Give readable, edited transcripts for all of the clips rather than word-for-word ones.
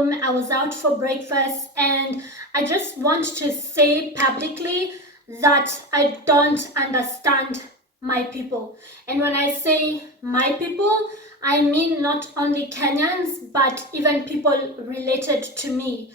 home, I was out for breakfast, and I just want to say publicly that I don't understand my people. And when I say my people, I mean not only Kenyans, but even people related to me.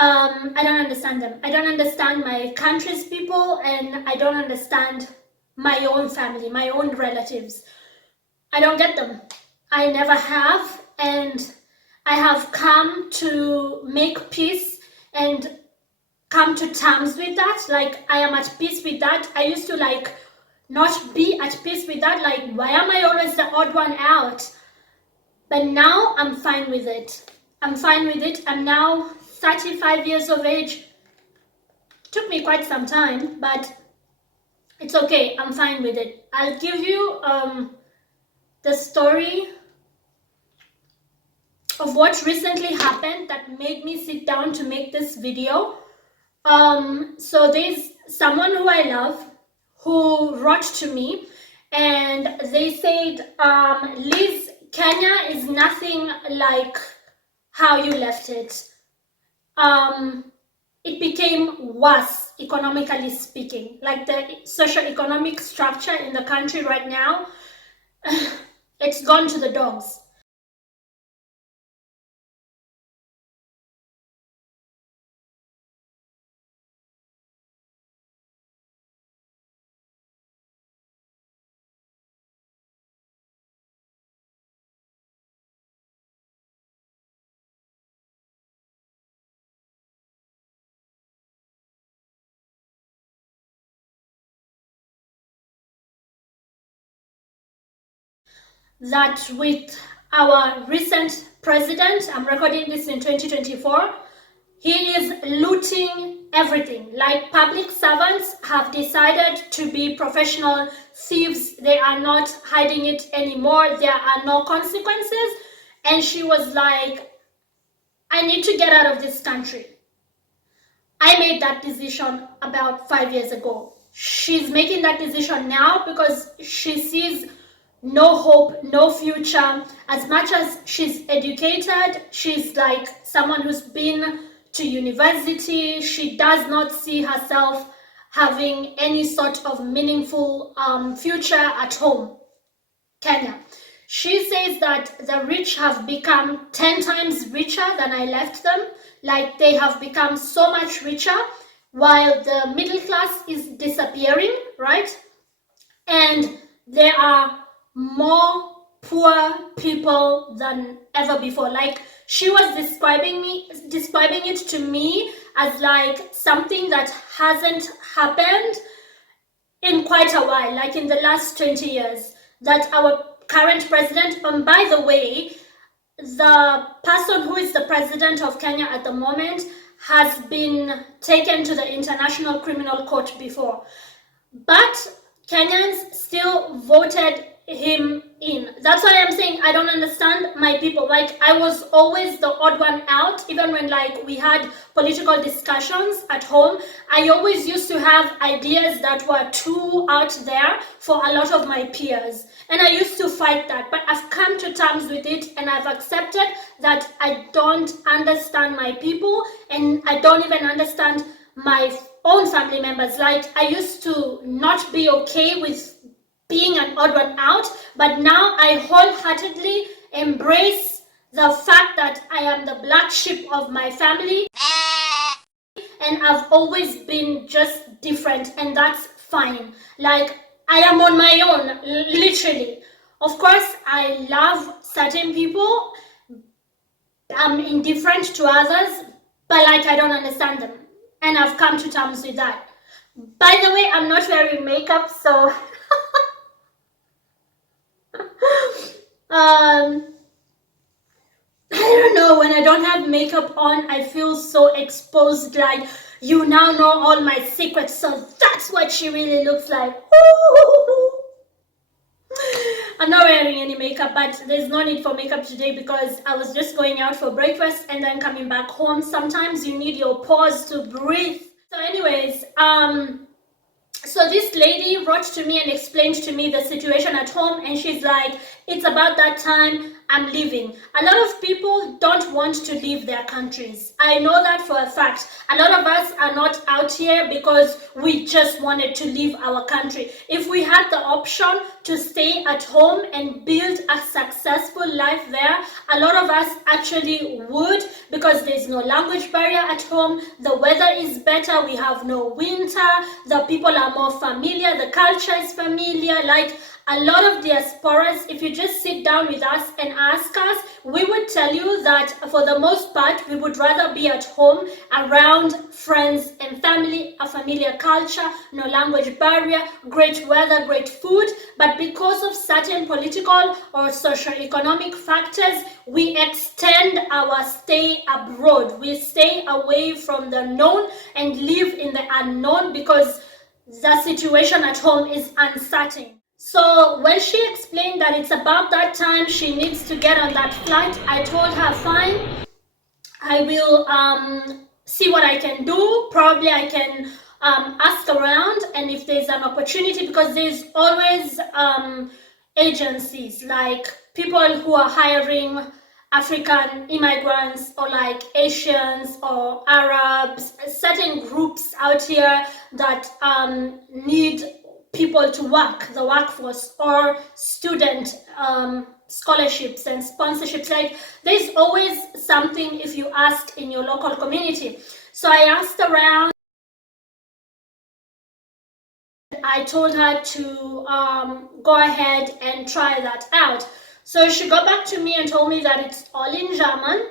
I don't understand them. I don't understand my country's people, and I don't understand my own family, my own relatives. I don't get them. I never have, and I have come to make peace and come to terms with that. Like, I am at peace with that. I used to not be at peace with that. Like, why am I always the odd one out? But now I'm fine with it. I'm fine with it. I'm now 35 years of age. Took me quite some time, but it's okay. I'm fine with it. I'll give you the story of what recently happened that made me sit down to make this video. So there's someone who I love who wrote to me, and they said, Liz, Kenya is nothing like how you left it. It became worse, economically speaking. Like, the socio-economic structure in the country right now, it's gone to the dogs. That with our recent president, I'm recording this in 2024, he is looting everything. Like, public servants have decided to be professional thieves. They are not hiding it anymore. There are no consequences. And she was like, I need to get out of this country. I made that decision about 5 years ago. She's making that decision now because she sees no hope, no future. As much as she's educated, she's like someone who's been to university, she does not see herself having any sort of meaningful future at home. Kenya. She says that the rich have become 10 times richer than I left them. Like, they have become so much richer while the middle class is disappearing, right? And there are more poor people than ever before. Like, she was describing it to me as like something that hasn't happened in quite a while, like in the last 20 years, that our current president, and by the way, the person who is the president of Kenya at the moment has been taken to the International Criminal Court before. But Kenyans still voted him in. That's why I'm saying I don't understand my people. Like, I was always the odd one out. Even when like we had political discussions at home, I always used to have ideas that were too out there for a lot of my peers, and I used to fight that. But I've come to terms with it, and I've accepted that I don't understand my people, and I don't even understand my own family members. Like, I used to not be okay with being an odd one out, but now I wholeheartedly embrace the fact that I am the black sheep of my family, and I've always been just different, and that's fine. Like, I am on my own, literally. Of course, I love certain people. I'm indifferent to others, but like, I don't understand them, and I've come to terms with that. By the way, I'm not wearing makeup, so I don't know, when I don't have makeup on, I feel so exposed, like, you now know all my secrets, so that's what she really looks like. I'm not wearing any makeup, but there's no need for makeup today because I was just going out for breakfast and then coming back home. Sometimes you need your pause to breathe. So anyways, so this lady wrote to me and explained to me the situation at home, and she's like, it's about that time I'm leaving. A lot of people don't want to leave their countries. I know that for a fact. A lot of us are not out here because we just wanted to leave our country. If we had the option to stay at home and build a successful life there, a lot of us actually would, because there's no language barrier at home, the weather is better, we have no winter, the people are more familiar, the culture is familiar. Like, a lot of diasporas, if you just sit down with us and ask us, we would tell you that for the most part, we would rather be at home around friends and family, a familiar culture, no language barrier, great weather, great food. But because of certain political or socio-economic factors, we extend our stay abroad. We stay away from the known and live in the unknown because the situation at home is uncertain. So when she explained that it's about that time she needs to get on that flight, I told her, fine, I will see what I can do. Probably I can ask around, and if there's an opportunity, because there's always agencies like people who are hiring African immigrants or like Asians or Arabs, certain groups out here that need people to work, the workforce, or student scholarships and sponsorships. Like, there's always something if you ask in your local community. So I asked around. I told her to go ahead and try that out. So she got back to me and told me that it's all in German,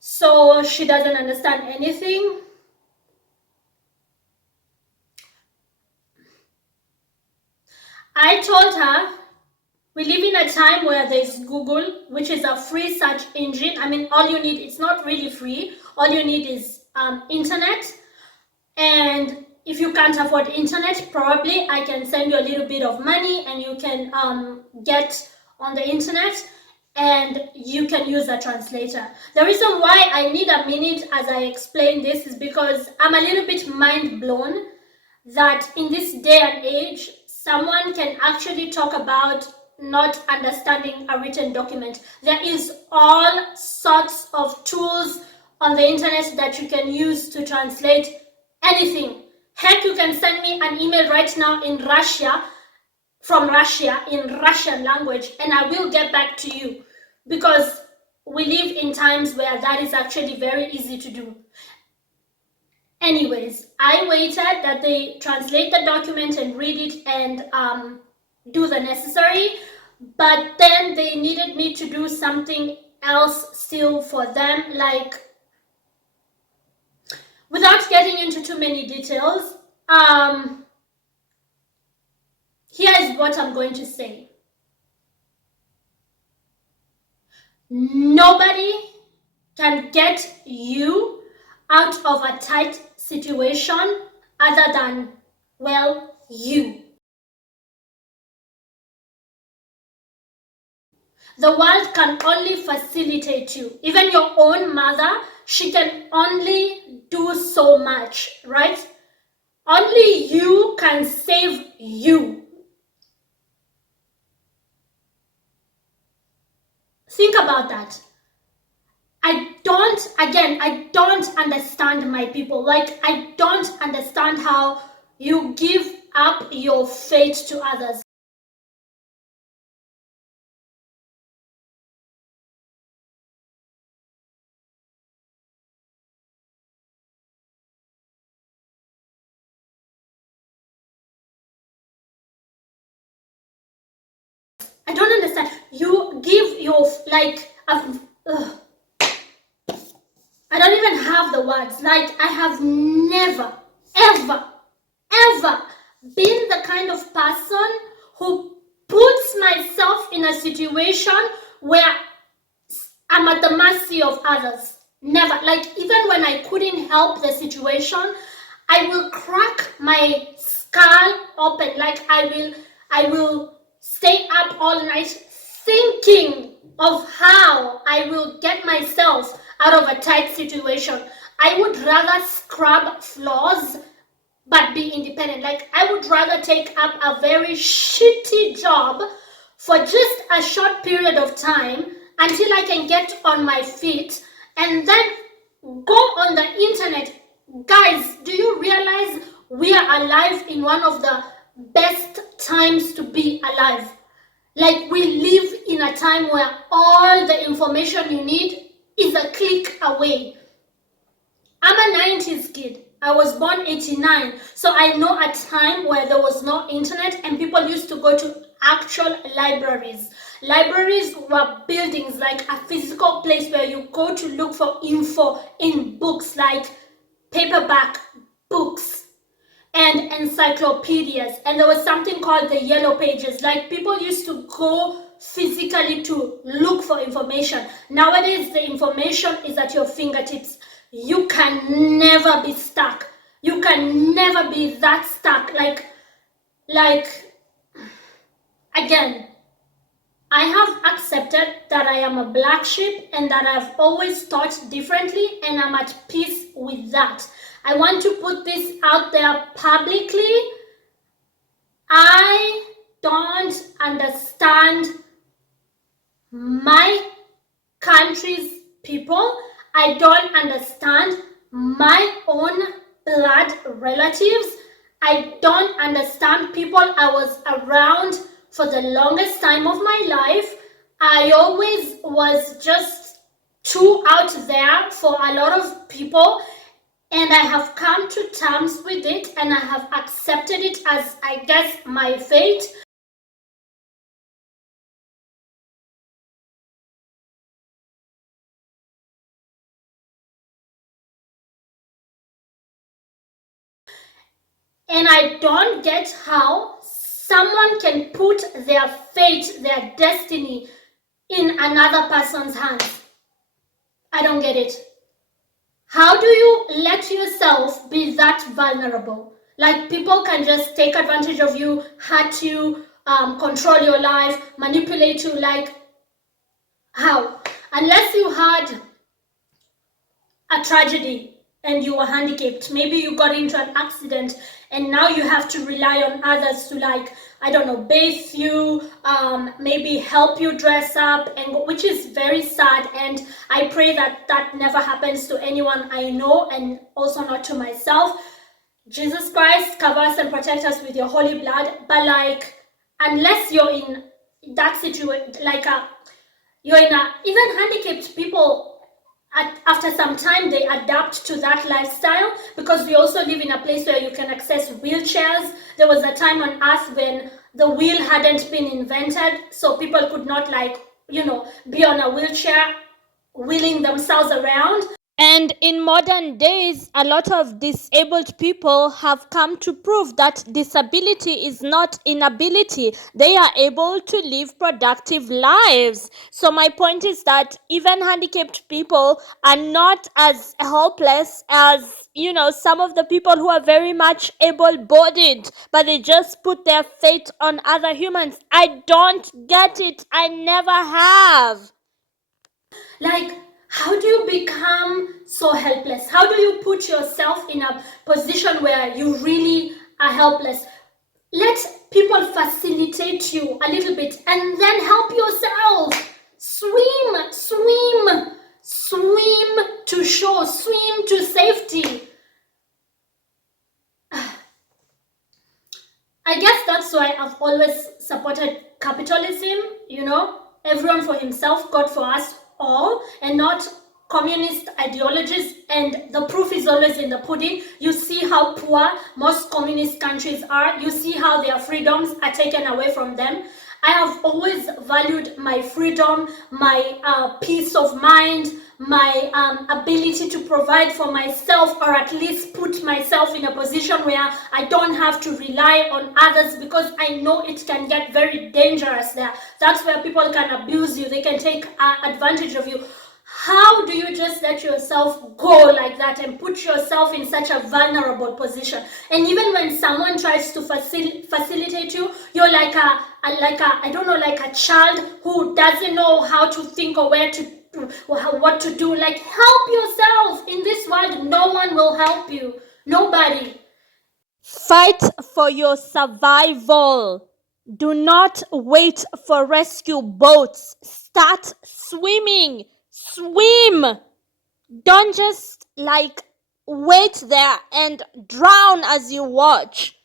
so she doesn't understand anything. I told her we live in a time where there's Google, which is a free search engine. I mean, all you need, it's not really free. All you need is internet. And if you can't afford internet, probably I can send you a little bit of money and you can get on the internet and you can use a translator. The reason why I need a minute as I explain this is because I'm a little bit mind blown that in this day and age, someone can actually talk about not understanding a written document. There is all sorts of tools on the internet that you can use to translate anything. Heck, you can send me an email right now in Russia, from Russia, in Russian language, and I will get back to you, because we live in times where that is actually very easy to do. Anyways, I waited that they translate the document and read it and do the necessary, but then they needed me to do something else still for them, like, without getting into too many details, here is what I'm going to say. Nobody can get you out of a tight situation other than, well, you. The world can only facilitate you. Even your own mother, she can only do so much, right? Only you can save you. Think about that. I don't understand my people. Like, I don't understand how you give up your fate to others. I don't understand. You give your, like, I don't even have the words. Like, I have never, ever, ever been the kind of person who puts myself in a situation where I'm at the mercy of others. Never. Like, even when I couldn't help the situation, I will crack my skull open. Like, I will stay up all night thinking of how I will get myself out of a tight situation. I would rather scrub floors but be independent. Like, I would rather take up a very shitty job for just a short period of time until I can get on my feet and then go on the internet. Guys, do you realize we are alive in one of the best times to be alive? Like, we live in a time where all the information you need is a click away. I'm a 90s kid. I was born 89. So I know a time where there was no internet and people used to go to actual libraries. Libraries were buildings, like a physical place where you go to look for info in books, like paperback books and encyclopedias. And there was something called the yellow pages. Like, people used to go physically to look for information. Nowadays, the information is at your fingertips. You can never be stuck. You can never be that stuck. Like again, I have accepted that I am a black sheep and that I've always thought differently, and I'm at peace with that. I want to put this out there publicly. I don't understand my country's people. I don't understand my own blood relatives. I don't understand people I was around for the longest time of my life. I always was just too out there for a lot of people, and I have come to terms with it, and I have accepted it as, I guess, my fate. And I don't get how someone can put their fate, their destiny in another person's hands. I don't get it. How do you let yourself be that vulnerable? Like, people can just take advantage of you, hurt you, control your life, manipulate you. Like, how? Unless you had a tragedy and you were handicapped, maybe you got into an accident and now you have to rely on others to, like, I don't know, bathe you, maybe help you dress up, and which is very sad, and I pray that that never happens to anyone I know, and also not to myself. Jesus Christ, cover us and protect us with your holy blood. But like, unless you're in that situation, like you're in a, even handicapped people, after some time they adapt to that lifestyle, because we also live in a place where you can access wheelchairs. There was a time on earth when the wheel hadn't been invented, so people could not, like, be on a wheelchair wheeling themselves around. And in modern days, a lot of disabled people have come to prove that disability is not inability. They are able to live productive lives. So my point is that even handicapped people are not as helpless as, some of the people who are very much able-bodied, but they just put their fate on other humans. I don't get it. I never have. Like, how do you become so helpless? How do you put yourself in a position where you really are helpless? Let people facilitate you a little bit and then help yourself. Swim, swim, swim to shore, swim to safety. I guess that's why I've always supported capitalism, everyone for himself, God for us all, and not communist ideologies. And the proof is always in the pudding. You see how poor most communist countries are. You see how their freedoms are taken away from them. I have always valued my freedom, my peace of mind, my ability to provide for myself, or at least put myself in a position where I don't have to rely on others, because I know it can get very dangerous there. That's where people can abuse you. They can take advantage of you. How do you just let yourself go like that and put yourself in such a vulnerable position? And even when someone tries to facilitate you, you're like a child who doesn't know how to think or what to do. Like, help yourself. In this world, no one will help you. Nobody. Fight for your survival. Do not wait for rescue boats. Start swimming. Swim. Don't just wait there and drown as you watch.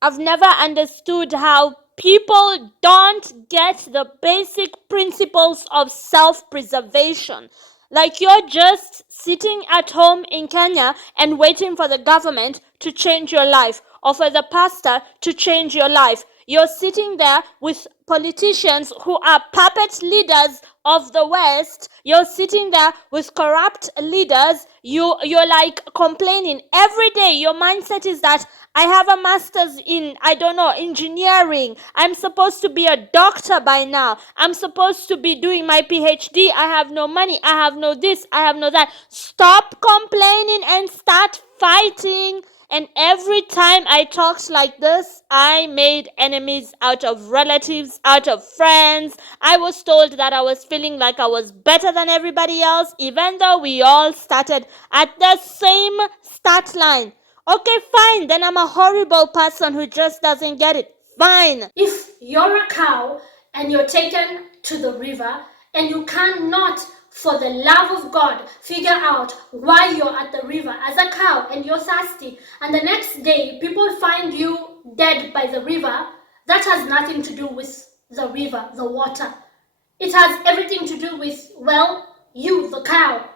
I've never understood how people don't get the basic principles of self-preservation. Like you're just sitting at home in Kenya and waiting for the government to change your life or for the pastor to change your life. You're sitting there with politicians who are puppet leaders of the West. You're sitting there with corrupt leaders. You're like complaining every day. Your mindset is that I have a master's in, I don't know, engineering. I'm supposed to be a doctor by now. I'm supposed to be doing my PhD. I have no money. I have no this. I have no that. Stop complaining and start fighting. And every time I talked like this, I made enemies out of relatives, out of friends. I was told that I was feeling like I was better than everybody else, even though we all started at the same start line. Okay, fine, then I'm a horrible person who just doesn't get it. Fine. If you're a cow and you're taken to the river and you cannot, for the love of God, figure out why you're at the river as a cow and you're thirsty, and the next day people find you dead by the river, that has nothing to do with the river, the water. It has everything to do with, well, you, the cow.